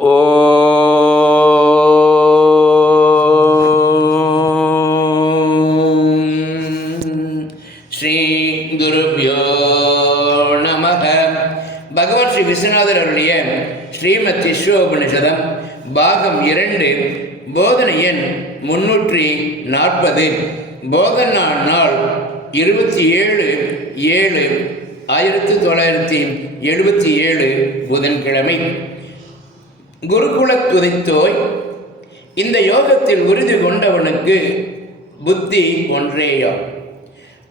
ஓம் ஸ்ரீ குருபியோ நமக பகவான் ஸ்ரீ விஸ்வநாதர் அருளிய ஸ்ரீமத் விஸ்வோபனிஷதம் பாகம் இரண்டு போதனை எண் முன்னூற்றி நாற்பது. போதனா நாள் இருபத்தி ஏழு ஏழு ஆயிரத்தி தொள்ளாயிரத்தி எழுபத்தி ஏழு புதன்கிழமை. குருகுலத் துதைத்தோய் இந்த யோகத்தில் உறுதி கொண்டவனுக்கு புத்தி ஒன்றேயாம்.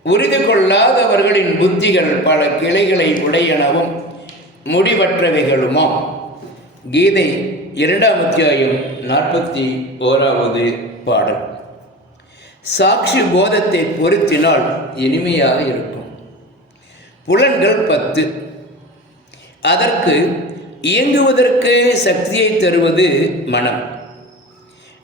உறுதி கொள்ளாதவர்களின் புத்திகள் பல கிளைகளை உடையனவும் முடிவற்றவைகளுமா கீதை இரண்டாம் அத்தியாயம் நாற்பத்தி ஓராவது பாடல். சாட்சி போதத்தை பொருத்தினால் இனிமையாக இருக்கும். புலன்கள் பத்து. அதற்கு இயங்குவதற்கு சக்தியை தருவது மனம்.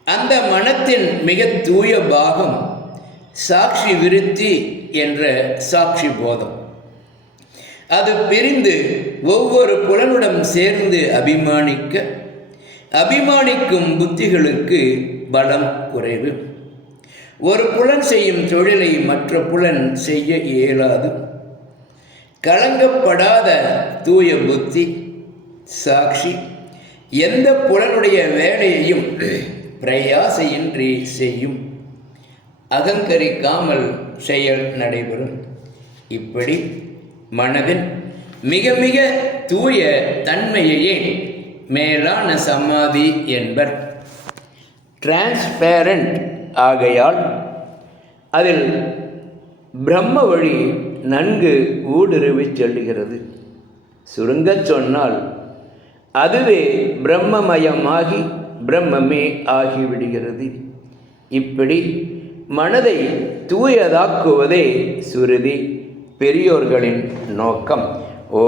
அந்த மனத்தின் மிக தூய பாகம் சாட்சி விருத்தி என்ற சாட்சி போதம். அது பிரிந்து ஒவ்வொரு புலனுடன் சேர்ந்து அபிமானிக்க அபிமானிக்கும் புத்திகளுக்கு பலம் குறைவு. ஒரு புலன் செய்யும் தொழிலை மற்ற புலன் செய்ய இயலாது. கலங்கப்படாத தூய புத்தி சாட்சி. எந்த புலனுடைய வேலையையும் பிரயாசையின்றி செய்யும். அகங்கரிக்காமல் செயல் நடைபெறும். இப்படி மனதின் மிக மிக தூய தன்மையையே மேலான சமாதி என்பர். டிரான்ஸ்பேரண்ட் ஆகையால் அதில் பிரம்ம வழி நன்கு ஊடுருவிச் செல்கிறது சுருங்கச் சொன்னால் அதுவே பிரம்மமயமாகி பிரம்மமே ஆகிவிடுகிறது. இப்படி மனதை தூயதாக்குவதே சுருதி பெரியோர்களின் நோக்கம். ஓ